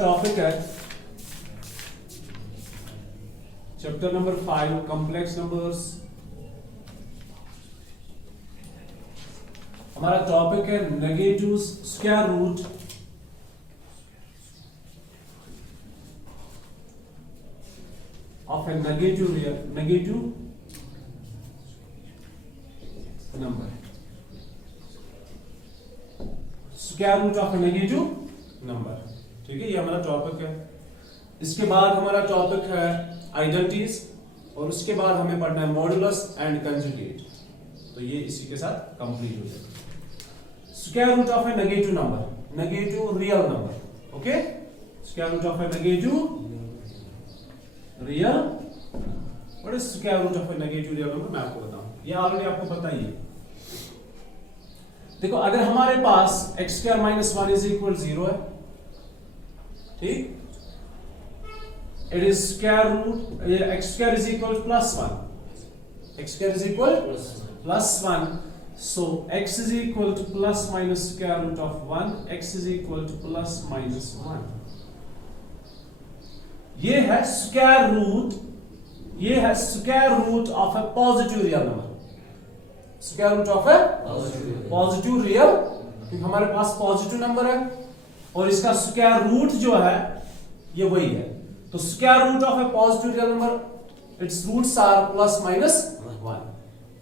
Topic है chapter number 5 complex numbers. हमारा topic है negative square root of a negative number, square root of a negative number. ठीक है, ये हमारा टॉपिक है। इसके बाद हमारा टॉपिक है आइडेंटिटीज और उसके बाद हमें पढ़ना है मॉडुलस एंड कंजुगेट। तो ये इसी के साथ कंप्लीट हो जाएगा। Square root of a negative number, negative real number. Okay, square root of a negative real, what is square root of a negative real number मैं आपको बताऊं, ये ऑलरेडी आपको पता ही है। देखो, अगर हमारे पास x square minus 1 is equal 0 है, ठीक, it is square root x square is equal plus 1, x square is equal plus 1, so x is equal to plus minus square root of 1, x is equal to plus minus 1। ये है square root, ये है square root of a positive real number, square root of a positive real, क्योंकि हमारे पास positive number है और इसका square root जो है ये वही है। तो square root of a positive real number, its roots are plus minus 1।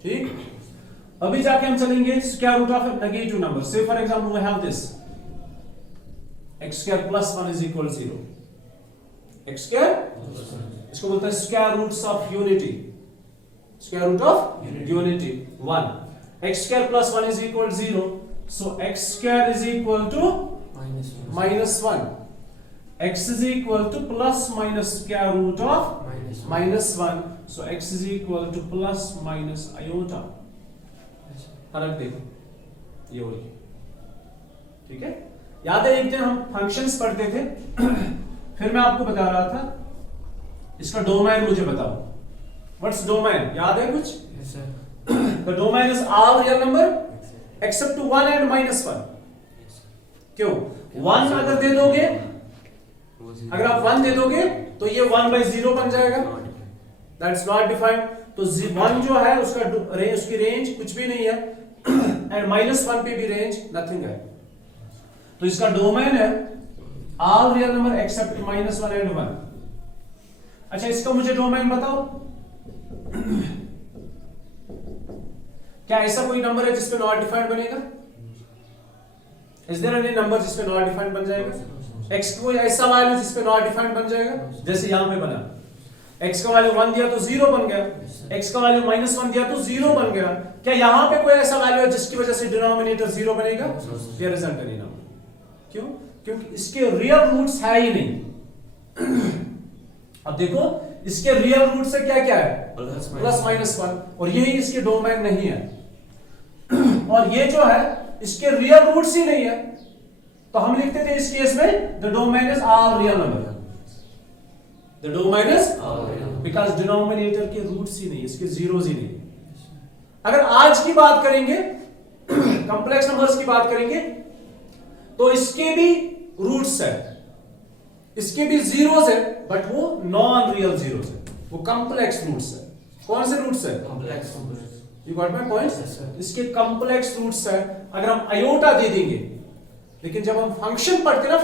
ठीक, अभी जाके हम चलेंगे square root of a negative number. Say for example we have this x square plus 1 is equal 0, x square, इसको बोलते हैं square roots of unity, square root of unity 1, x square plus 1 is equal 0, so x square is equal to minus 1, x is equal to plus minus square root of minus 1, so x is equal to plus minus iota। फर्क देखो, ये वही, ठीक है। याद है एक दिन हम फंक्शंस पढ़ते थे फिर मैं आपको बता रहा था इसका डोमेन मुझे बताओ, व्हाट्स डोमेन, याद है कुछ? Yes, sir. The domain is all real number except to 1 and minus 1। क्यों? 1 अगर दे दोगे, अगर आप 1 दे दोगे तो ये 1/0 बन जाएगा, दैट्स नॉट डिफाइंड। तो 1 जो है उसका रेंज, उसकी रेंज कुछ भी नहीं है एंड माइनस 1 पे भी रेंज नथिंग है। तो इसका डोमेन है all real number except minus 1 and 1। अच्छा, इसका मुझे डोमेन बताओ। क्या ऐसा कोई नंबर है जिसपे नॉट डिफाइंड बनेगा? इज देयर एनी नंबर जिसपे नॉट डिफाइंड बन जाएगा? x कोई ऐसा वैल्यू जिसपे नॉट डिफाइंड बन जाएगा? जैसे यहां पे बना, x का वैल्यू 1 दिया तो 0 बन गया, x का वैल्यू -1 दिया तो 0 बन गया। क्या यहां पे कोई ऐसा वैल्यू है जिसकी वजह से डिनोमिनेटर 0 बनेगा? There is not any number. क्यों? क्योंकि इसके रियल रूट्स है ही नहीं। अब देखो, इसके रियल रूट से क्या क्या है? प्लस माइनस 1, और यही इसके डोमेन नहीं है। और ये जो है इसके रियल रूट्स ही नहीं है, तो हम लिखते थे इस केस में the domain is all real number, the domain is because denominator के रूट्स ही नहीं, इसके जीरोस ही नहीं। अगर आज की बात करेंगे कॉम्प्लेक्स नंबर्स की बात करेंगे तो इसके भी रूट्स है, इसके भी जीरोस है, बट वो नॉन रियल जीरोस है, वो कॉम्प्लेक्स रूट्स है। कौन से रूट्स है? Complex numbers. You got my point? Yes, sir. इसके कॉम्प्लेक्स रूट्स है। अगर हम आयोटा दे देंगे, लेकिन जब हम फंक्शन पढ़ते हैं ना,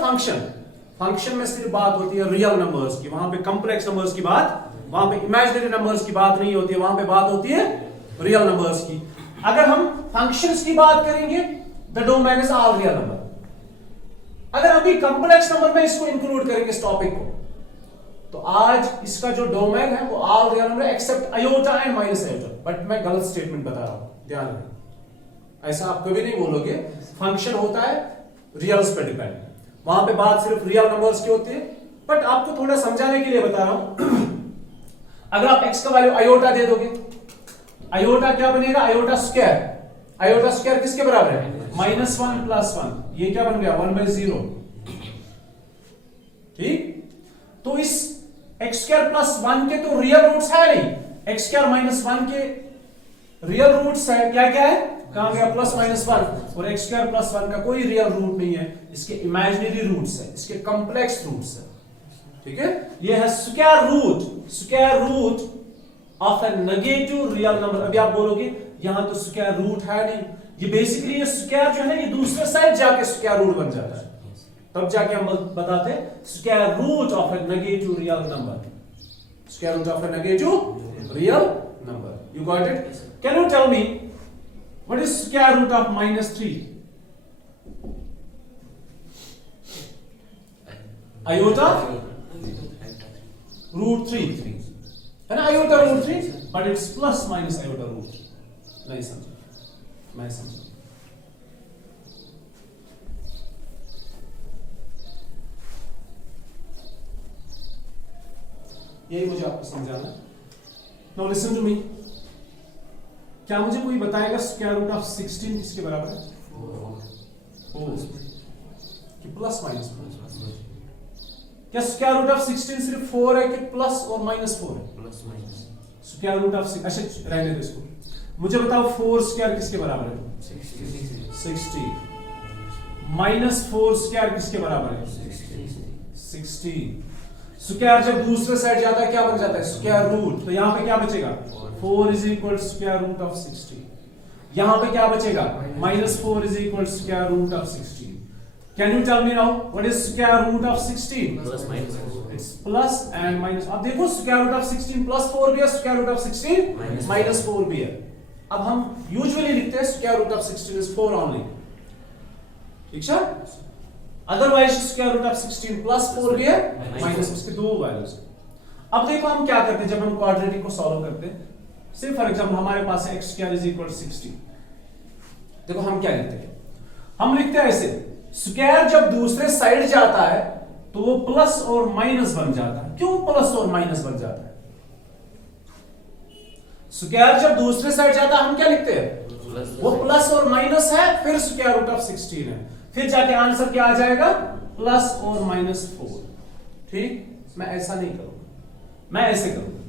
फंक्शन में सिर्फ बात होती है रियल नंबर्स की, वहां पे कॉम्प्लेक्स नंबर्स की बात, वहां पे इमेजिनरी नंबर्स की बात नहीं होती है, वहां पे बात होती है रियल नंबर्स की। अगर हम फंक्शंस की बात करेंगे the domain is all real number. अगर अभी कॉम्प्लेक्स नंबर में इसको इंक्लूड करेंगे इस टॉपिक को, तो आज इसका जो डोमेन है वो all real number except iota and minus iota. But मैं गलत स्टेटमेंट बता रहा हूं, ध्यान रखें, ऐसा आप कभी नहीं बोलोगे। फंक्शन होता है रियल्स पे डिपेंड, वहां पे बात सिर्फ रियल नंबर्स की होती है, बट आपको थोड़ा समझाने के लिए बता रहा हूं। अगर आप x का वैल्यू आयोटा दे दोगे, आयोटा क्या बनेगा? आयोटा स्क्वायर, आयोटा स्क्वायर किसके बराबर है? -1 + 1, ये क्या बन गया? 1/0। ठीक, तो इस x स्क्वायर प्लस 1 के तो रियल रूट्स है नहीं, x स्क्वायर -1 के रियल रूट्स है, क्या क्या है? कहां गया प्लस माइनस 1 और x स्क्वायर प्लस 1 का कोई रियल रूट नहीं है, इसके इमेजिनरी रूट्स है, इसके कॉम्प्लेक्स रूट्स है। ठीक है, ये है square root of a negative real number. अभी आप बोलोगे यहां तो स्क्वायर रूट है नहीं, ये बेसिकली ये स्क्वायर जो है ये दूसरे साइड जाके स्क्वायर रूट बन जाता है, तब जाके हम बताते हैं square root of a negative real number, square root of a negative real number. You got it? Can you tell me what is square root of -3? Iota root 3 है ना, iota root 3, but it's plus minus iota root 3। नहीं समझा? मैं समझा। यही मुझे आपको समझाना है। नाउ लिसन टू मी, क्या मुझे कोई बताएगा स्क्वायर रूट ऑफ 16 किसके बराबर है? 4 कि प्लस माइनस? क्या स्क्वायर रूट ऑफ 16 सिर्फ 4 है कि प्लस और माइनस 4 है? Plus minus. Square root of, अच्छा रहने दो इसको, मुझे बताओ 4 स्क्वायर किसके बराबर है? 60। माइनस 4 स्क्वायर किसके बराबर है? 16। स्क्वायर जब दूसरे साइड जाता है क्या बन जाता है? Square root. तो यहां पे क्या बचेगा? 4 is equal square root of 16। यहां पे क्या बचेगा? -4 is equal square root of 16। Can you tell me now what is square root of 16? Plus minus. It's plus and minus. अब देखो स्क्वायर रूट ऑफ 16 +4 भी है, स्क्वायर रूट ऑफ 16 -4 भी है। अब हम यूजुअली लिखते हैं square root of 16 is 4 only, ठीक है? अदरवाइज स्क्वायर रूट ऑफ 16 +4 भी है, माइनस, इसके दो वैल्यूज। अब देखो हम क्या करते हैं जब हम क्वाड्रेटिक को सॉल्व करते हैं। से फॉर एग्जांपल हमारे पास है x² = 60। देखो हम क्या लिखते हैं, हम लिखते हैं ऐसे, स्क्वायर जब दूसरे साइड जाता है तो वो प्लस और माइनस बन जाता है। क्यों प्लस और माइनस बन जाता है? स्क्वायर जब दूसरे साइड जाता है हम क्या लिखते हैं? वो प्लस और माइनस है, फिर स्क्वायर रूट ऑफ 16 है, फिर जाके आंसर क्या आ जाएगा? प्लस और -4। ठीक, मैं ऐसा नहीं करूंगा, मैं ऐसे करूंगा,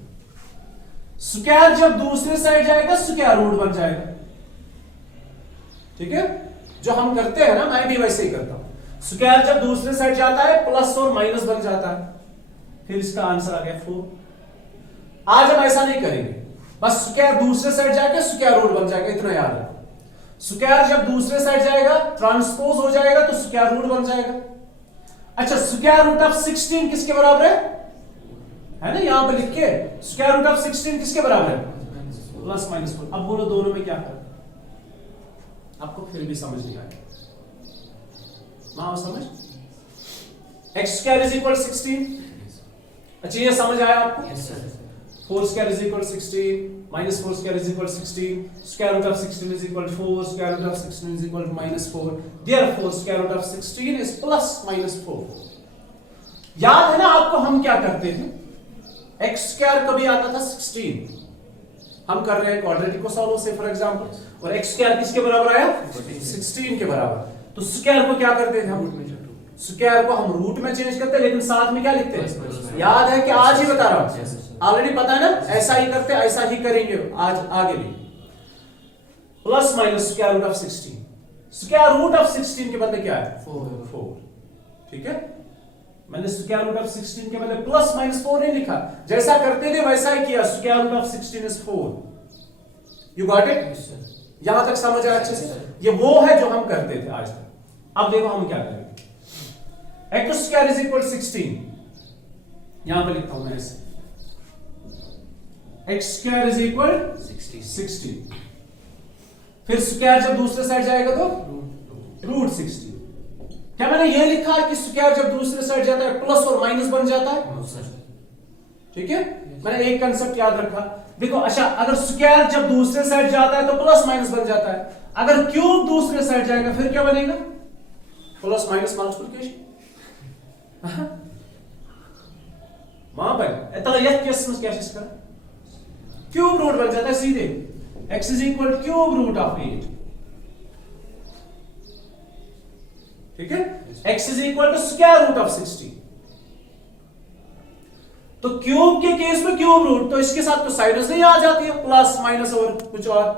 स्क्वायर जब दूसरे साइड जाएगा स्क्वायर रूट बन जाएगा। ठीक है, जो हम करते हैं ना, मैं भी वैसे ही करता हूं। स्क्वायर जब दूसरे साइड जाता है प्लस और माइनस बन जाता है, फिर इसका आंसर आ गया 4। आज हम ऐसा नहीं करेंगे, बस स्क्वायर दूसरे साइड जाके स्क्वायर रूट बन जाएगा, इतना याद रखो। स्क्वायर जब दूसरे साइड जाएगा ट्रांसपोज हो जाएगा तो स्क्वायर रूट बन जाएगा। अच्छा, स्क्वायर रूट ऑफ 16 किसके बराबर है ना, यहां पर लिख के स्क्वायर रूट ऑफ 16 किसके बराबर है? +-4। अब बोलो दोनों में क्या फर्क? आपको फिर भी समझ नहीं आएगा। मां समझ? x² = 16। अच्छा, ये समझ आया आपको? Yes sir. 4² = 16, -4² = 16, square root of 16 is equal to 4, square root of 16 is equal to -4. Therefore, square root of 16 is +-4. याद है ना आपको हम क्या करते थे? x² कभी आता था 16, हम कर रहे हैं क्वाड्रेटिक को सॉल्व से फॉर एग्जांपल, और x² किसके बराबर आया? 16 के बराबर। तो स्क्वायर को क्या करते थे हम? स्क्वायर को हम रूट में चेंज करते हैं, लेकिन साथ में क्या लिखते हैं? याद है कि आज ही बता रहा हूं, ऑलरेडी पता है ना, ऐसा ही करते, ऐसा ही करेंगे आज आगे भी। +- Square root of 16, square root of 16 के बदले क्या है? 4। ठीक है, मैंने स्क्वायर रूट ऑफ 16 के बदले +-4 नहीं लिखा, जैसा करते थे वैसा ही किया। Square root of 16 is 4। You got it? यहां तक समझ आया अच्छे से? ये वो है जो हम करते थे आज तक। अब देखो हम क्या करेंगे। x² = 16, यहां पे लिखता हूं मैं ऐसे, x² = 60। फिर स्क्वायर जब दूसरे साइड जाएगा तो √60। क्या मैंने ये लिखा है कि स्क्वायर जब दूसरे साइड जाता है प्लस और माइनस बन जाता है? ठीक है, मैंने एक कंसेप्ट याद रखा। देखो, अच्छा, अगर स्क्वायर जब दूसरे साइड जाता है तो +- बन जाता है, अगर क्यूब दूसरे साइड जाएगा फिर क्या बनेगा? +- मल्टीप्लिकेशन। वहां पर इतना यह किस्म क्या इसका क्यूब रूट बन जाता है सीधे। x = cube root of 8। ठीक है, x = स्क्वायर रूट ऑफ 16। तो क्यूब के केस में क्यूब रूट, तो इसके साथ तो साइड्स नहीं आ जाती है, प्लस माइनस और कुछ और।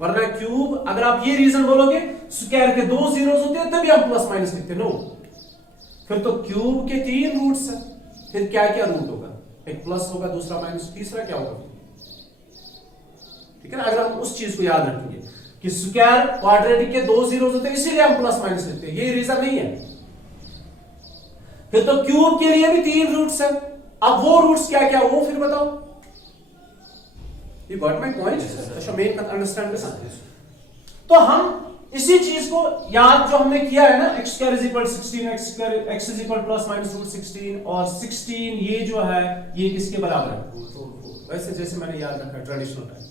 वरना क्यूब, अगर आप ये रीजन बोलोगे स्क्वायर के 2 जीरोस होते हैं तभी हम प्लस माइनस लिखते, नो। फिर तो क्यूब के 3 रूट्स हैं, फिर क्या क्या रूट होगा, एक प्लस होगा, दूसरा माइनस, तीसरा क्या होगा, ठीक है ना। अगर हम उस चीज को याद रखेंगे कि स्क्वायर क्वाड्रेटिक के 2 जीरोस होते हैं इसीलिए हम प्लस माइनस लिखते हैं, ये रीजन नहीं है। फिर तो क्यूब के लिए भी 3 रूट्स हैं, अब वो रूट्स क्या क्या वो फिर बताओ। You got my point? अच्छा, मेन अंडरस्टैंड कर सकते हैं। तो हम इसी चीज को याद जो हमने किया है ना, x square is equal 16, x is equal plus minus root 16 और 16 ये जो है ये किसके बराबर है, वैसे जैसे मैंने याद रखा है traditional time,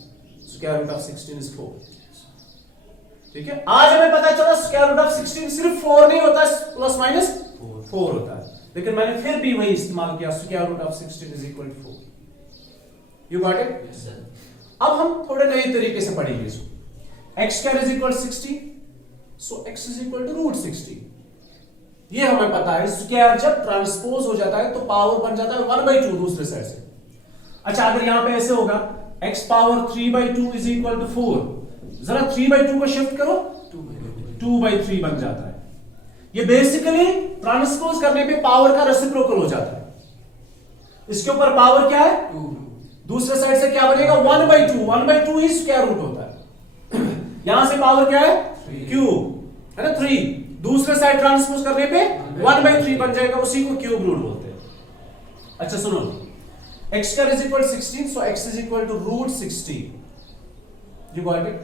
square root of 16 is 4, ठीक है। आज हमें पता चला स्क्वायर रूट ऑफ 16 सिर्फ 4 नहीं होता, प्लस माइनस 4 होता है, लेकिन मैंने फिर भी वही इस्तेमाल किया, square root of 16 is equal 4। You got it? Yes, sir. अब हम थोड़े नए तरीके से पढ़ेंगे इसको। x square is equal 60, so x is equal to root 60। ये हमें पता है, स्क्वायर जब ट्रांसपोज हो जाता है तो पावर बन जाता है 1/2 दूसरे साइड से। अच्छा, अगर यहां पे ऐसे होगा x power 3/2 is equal to 4, जरा 3/2 को शिफ्ट करो, 2/3 बन जाता है। ये बेसिकली ट्रांसपोज करने पे पावर का रेसिप्रोकल हो जाता है। इसके ऊपर पावर क्या है 2, दूसरे साइड से क्या बनेगा 1/2, 1/2 ही स्क्वायर रूट होता है। यहां से पावर क्या है क्यूब है ना 3, दूसरे साइड ट्रांसपोज करने पे 1/3 बन जाएगा, उसी को क्यूब रूट बोलते हैं। अच्छा सुनो, x square is equal 16, so x is equal to root 60। You got it?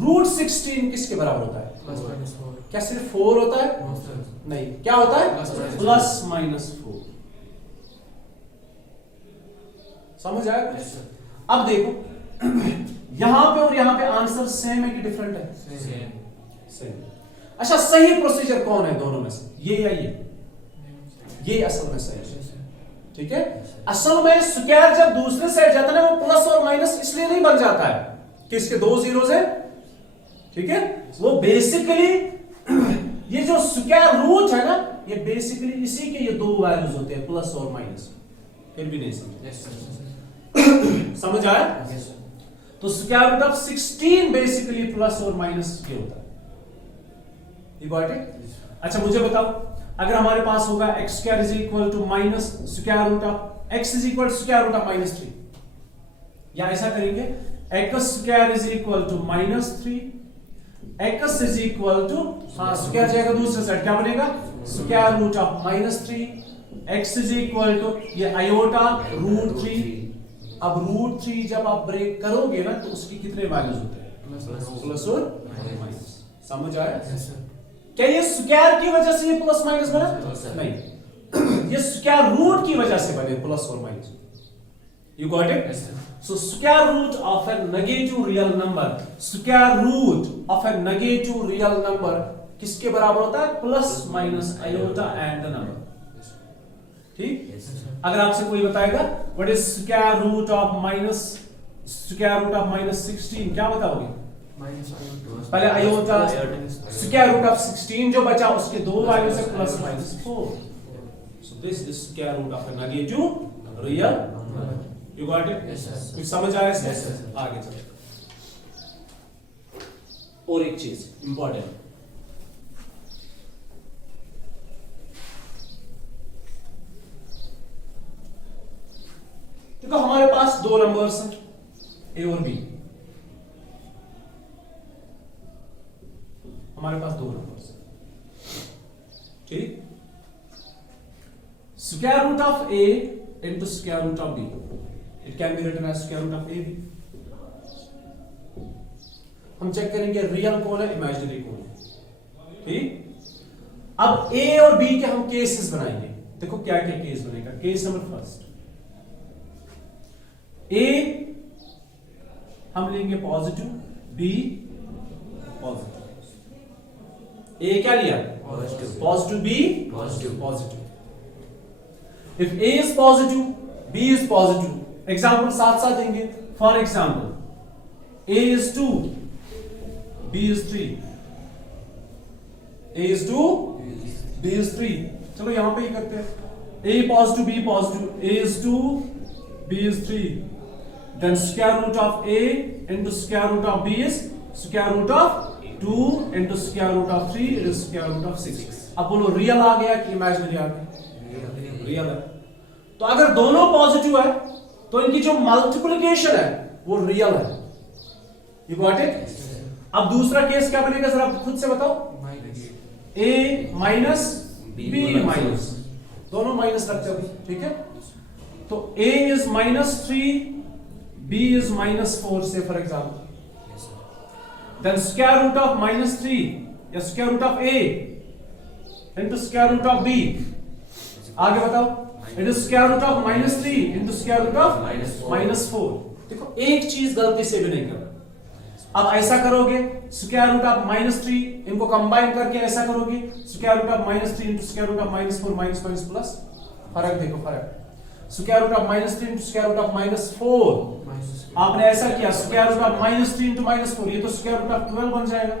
Root 16 किसके बराबर होता है, Plus minus 4. क्या सिर्फ 4 होता है? No, sir. नहीं, क्या होता है Plus प्लस -4। समझ आया? Yes, sir. अब देखो यहां पे और यहां पे आंसर सेम है कि डिफरेंट है? Same. सेम। अच्छा, सही प्रोसीजर कौन है दोनों में से, ये या ये असल में सही है, Yes, sir. ठीक है। असल में स्क्वायर जब दूसरे साइड जाता है ना, वो प्लस और माइनस इसलिए नहीं बन जाता है कि इसके 2 जीरोस है, ठीक है। वो बेसिकली ये जो स्क्वायर रूट है ना, ये बेसिकली इसी के ये 2 वैल्यूज होते हैं, प्लस और माइनस। फिर भी नहीं समझ Yes, sir. समझ आया? Yes, sir. तो square root of 16 basically plus और माइनस ये होता है। You got it? Yes, sir. अच्छा, मुझे बताओ, अगर हमारे पास होगा x square is equal to minus square root of x is equal to square root of -3, या ऐसा करेंगे x square is equal to -3, x is equal to, हाँ स्क्वायर जाएगा दूसरे साइड, क्या बनेगा square root of -3, x is equal to ये iota root 3। अब रूट 3 जब आप ब्रेक करोगे ना तो उसकी कितने वैल्यूज होते हैं, प्लस और माइनस। समझ आया? Yes, sir. क्या ये स्क्वायर की वजह से ये प्लस माइनस बना? Yes, sir. नहीं, ये स्क्वायर रूट की वजह से बने प्लस और minus. You got it? Yes, sir. So square root of a negative real number, square root of a negative real number किसके बराबर होता है, plus minus iota and the number. ठीक? Yes, sir. अगर आपसे कोई बताएगा what is square root of -16, क्या बताओगे? Minus iota. पहले iota, Minus square root of 16 जो बचा उसके 2 वैल्यूज है plus minus 4। So this is square root of a negative real. You got it? Yes, sir. कुछ समझ आया इसमें? Yes, sir. आगे चलो। और एक चीज इंपॉर्टेंट, देखो हमारे पास 2 नंबर्स हैं ए और बी, हमारे पास 2 नंबर्स हैं, ठीक। Square root of a into square root of b, it can be written as square root of a b. हम चेक करेंगे रियल कौन है, इमेजिनरी कौन है, ठीक। अब ए और बी के हम केसेस बनाएंगे। देखो क्या क्या केस बनेगा। केस नंबर फर्स्ट, ए हम लेंगे पॉजिटिव, बी पॉजिटिव। ए क्या लिया? Positive. Positive, B Positive. Positive. If A is positive, B is positive, example साथ साथ देंगे। For example, A is 2, B is 3, A is 2, B is 3। चलो यहां पे ही करते हैं, A positive, B positive, A is 2, B is 3, then square root of a into square root of b is square root of 2 into square root of 3, it is square root of 6. अब बोलो real आ गया कि imaginary आ गया? Real है। तो अगर दोनों positive है तो इनकी जो मल्टीप्लिकेशन है वो रियल है। You got it? अब दूसरा केस क्या बनेगा जरा खुद से बताओ। a माइनस b माइनस, दोनों माइनस रखते हो, ठीक है? तो a is -3, b is -4 से for example, then square root of -3 या square root of a into square root of b, आगे बताओ, it is square root of -3 into square root of -4। देखो एक चीज गलती से भी नहीं करना। अब ऐसा करोगे स्क्वायर रूट ऑफ -3 इनको कंबाइन करके ऐसा करोगे square root of -3 into square root of -4 minus minus plus, फर्क देखो फर्क, square root of -3 into square root of -4 आपने ऐसा किया स्क्वायर रूट ऑफ -3 into -4, ये तो स्क्वायर रूट ऑफ 12 बन जाएगा,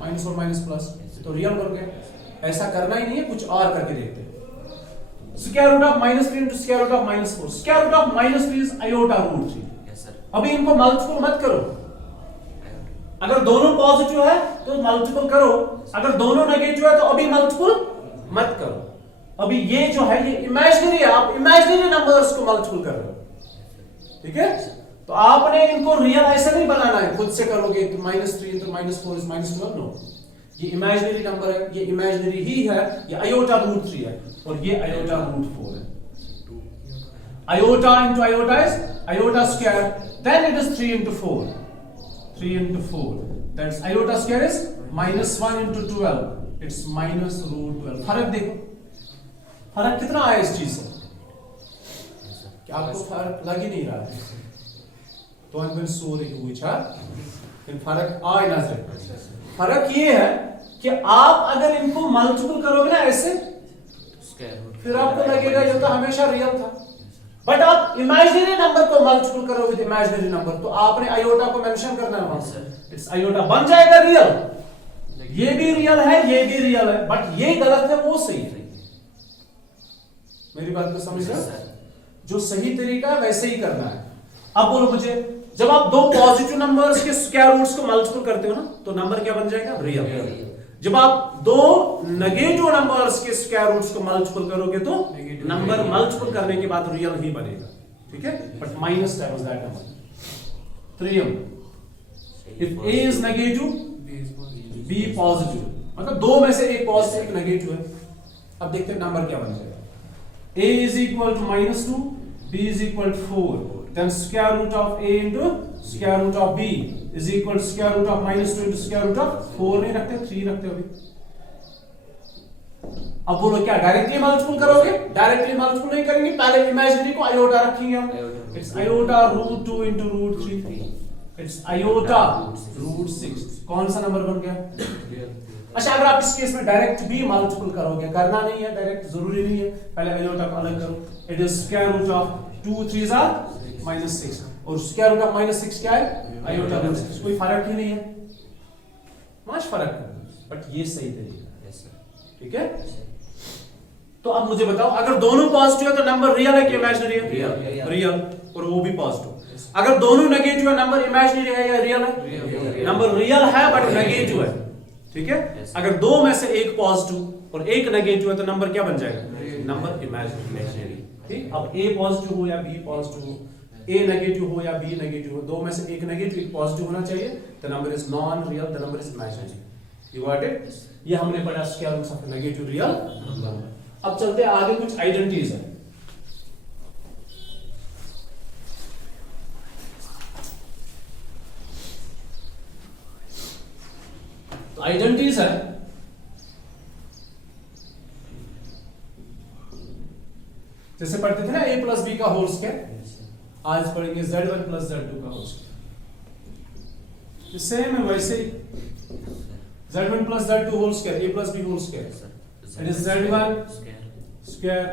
माइनस और माइनस प्लस, तो रियल बन गया। ऐसा करना ही नहीं है, कुछ और करके देखते हैं। Square root of -3 into square root of -4, square root of -3 is iota root 3। अभी इनको मल्टीपल मत करो, अगर दोनों पॉजिटिव है तो मल्टीपल करो, अगर दोनों नेगेटिव है तो अभी मल्टीपल मत करो। अभी ये जो है ये इमेजिनरी है, आप इमेजिनरी नंबर्स को मल्टीपल कर रहे हो, ठीक है? तो आपने इनको रियल ऐसे नहीं बनाना है, खुद से करोगे तो -3 into -4 is -12, नो, ये इमेजिनरी नंबर है, ये इमेजिनरी ही है, ये आयोटा रूट 3 है और ये आयोटा रूट 4 है। Iota into iota is iota square, then it is 3 into 4, 3 into 4, that's iota square is -1 into 12, it's -√12। फर्क देखो, फर्क कितना आया इस चीज से? क्या आपको फर्क लग ही नहीं रहा है? तो I'm so which are इन फर्क आए नजर। फर्क ये है कि आप अगर इनको मल्टीपल करोगे ना ऐसे, फिर आपको लगेगा ये तो हमेशा रियल था। बट आप इमेजिनरी नंबर को मल्टीपल करो विद इमेजिनरी नंबर, तो आपने आयोटा को मेंशन करना है वहां से, इट्स आयोटा बन जाएगा रियल। ये भी रियल है, ये भी रियल है, बट ये गलत है, वो सही है। मेरी बात को समझ रहे हो? जो सही तरीका है वैसे ही करना है। अब बोलो मुझे, जब आप दो पॉजिटिव नंबर्स के स्क्वायर रूट्स को मल्टीपल करते हो ना तो नंबर क्या बन जाएगा? रियल। जब आप दो नेगेटिव नंबर्स के स्क्वायर रूट्स को मल्टीपल करोगे तो नंबर मल्टीपल करने के बाद रियल ही बनेगा, ठीक है? But minus times that number. 3m, if a is negative b positive, मतलब दो में से एक पॉजिटिव एक नेगेटिव है। अब देखते हैं नंबर क्या बन जाएगा। a is equal to -2, b is equal to 4, then square root of a into square root of b is equal to square root of -2 into square root of 4 नहीं रखते, 3 रखते हो अभी। अब बोलो क्या डायरेक्टली मल्टीपल करोगे? डायरेक्टली मल्टीपल नहीं करेंगे, पहले इमेजिनरी को आयोटा रखेंगे हम। It's iota root 2 into root 3, it's iota root 6। कौन सा नंबर बन गया? अच्छा, अगर आप इस केस में डायरेक्ट भी मल्टीपल करोगे, करना नहीं है, डायरेक्ट जरूरी नहीं है, पहले आयोटा को अलग करो। It is square root of 2 3s are -6 और स्क्वायर रूट ऑफ -6 क्या है? Iota root 6। कोई फर्क ही नहीं है, मच फर्क है, बट ये सही तरीका है, ठीक है? तो अब मुझे बताओ, अगर दोनों पॉजिटिव है तो नंबर रियल है कि इमेजिनरी है? रियल, और वो भी पॉजिटिव। अगर दोनों नेगेटिव है, नंबर इमेजिनरी है या रियल है? नंबर रियल है बट नेगेटिव है, ठीक है? अगर दो में से एक पॉजिटिव और एक नेगेटिव है तो नंबर क्या बन जाएगा? नंबर इमेजिनरी, ठीक? अब a पॉजिटिव हो या b पॉजिटिव हो, a नेगेटिव हो या b नेगेटिव हो, दो में से एक नेगेटिव एक पॉजिटिव होना चाहिए, the number is non real, the number is imaginary. You got it? ये हमने पढ़ा square roots of negative real number. अब चलते हैं आगे, कुछ आइडेंटिटीज है। तो आइडेंटिटीज है, जैसे पढ़ते थे ना a प्लस बी का होल स्क्वायर, आज पढ़ेंगे z1 प्लस z2 का होल स्क्वायर। सेम है वैसे ही, z1 plus z2 whole square, a plus b whole square, it is z1 square.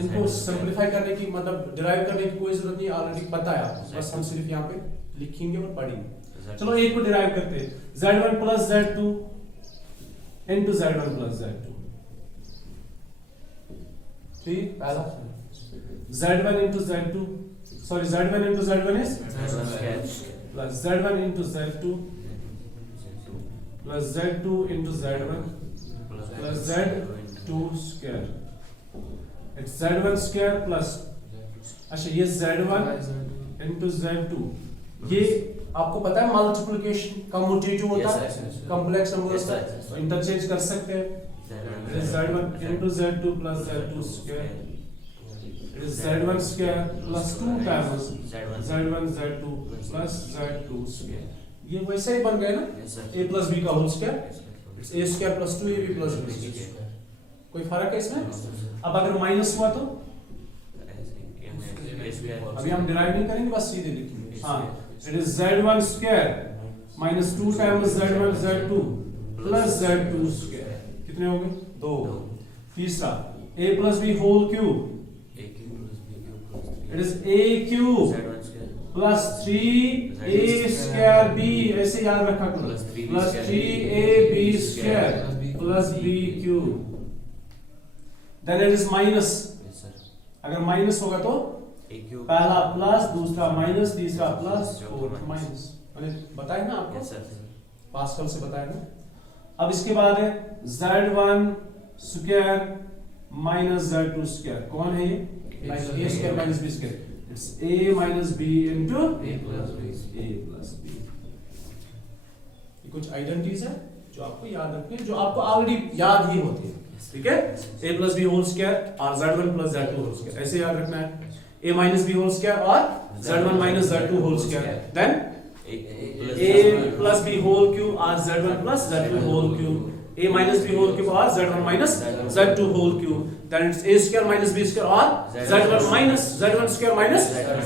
इनको सिंपलीफाई करने की, मतलब डिराइव करने की कोई जरूरत नहीं, ऑलरेडी पता है आपको, बस हम सिर्फ यहाँ पे लिखेंगे और पढ़ेंगे। चलो एक को डिराइव करते हैं, z1 plus z2 into z1 plus z2, ठीक? पहला z1 into z2 sorry, z1 into z1 is Z1 square. plus z1 into z2 plus z2 into z1 plus z2 square. It's z1 square plus, अच्छा ये z1 into z2, ये आपको पता है multiplication commutative होता है, कॉम्प्लेक्स नंबर्स का interchange कर सकते हैं. It is z1 into z2 plus z2 square. It is z1 square plus 2 times z1 z2 plus z2 square. ये वैसे ही बन गए ना, a plus b का whole square, a square plus 2ab plus b square. कोई फर्क है इसमें? अब अगर माइनस हुआ तो अभी हम डिराइव नहीं करेंगे, बस सीधे लिखेंगे. हाँ, it is z1 square minus 2 times z1 z2 plus z2 square. कितने हो गए? 2. तीसरा a plus b whole cube. It is a cube plus 3a square b, ऐसे याद रखा करो, plus 3ab square plus b cube. Then it is minus. अगर minus होगा तो पहला प्लस, दूसरा माइनस, तीसरा प्लस, फोर्थ माइनस. मैंने बताया ना आपको, पास्कल से बताया ना. अब इसके बाद है z1 square minus z2 square. कौन है ये? a square minus b square. It's a minus b into a plus b. ये कुछ आइडेंटिटीज है जो आपको याद रखनी है, जो आपको ऑलरेडी याद ही होती है. ठीक है, a plus b whole square और z1 plus z2 whole square, ऐसे याद रखना है. a minus b whole square और z1 minus z2 whole square. Then a plus b whole cube और z1 plus z2 whole cube. a minus b whole cube और z1 minus z2 whole cube. Then it's a square minus b square और z1 minus z1 square minus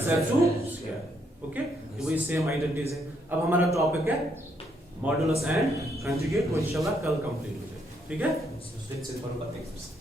z2 square. Okay, ये वही same identities है. अब हमारा topic है modulus and conjugate, वो इंशाल्लाह कल कंप्लीट हो जाएगा. ठीक है, लेट्स सी फॉर बात एक्सरसाइज.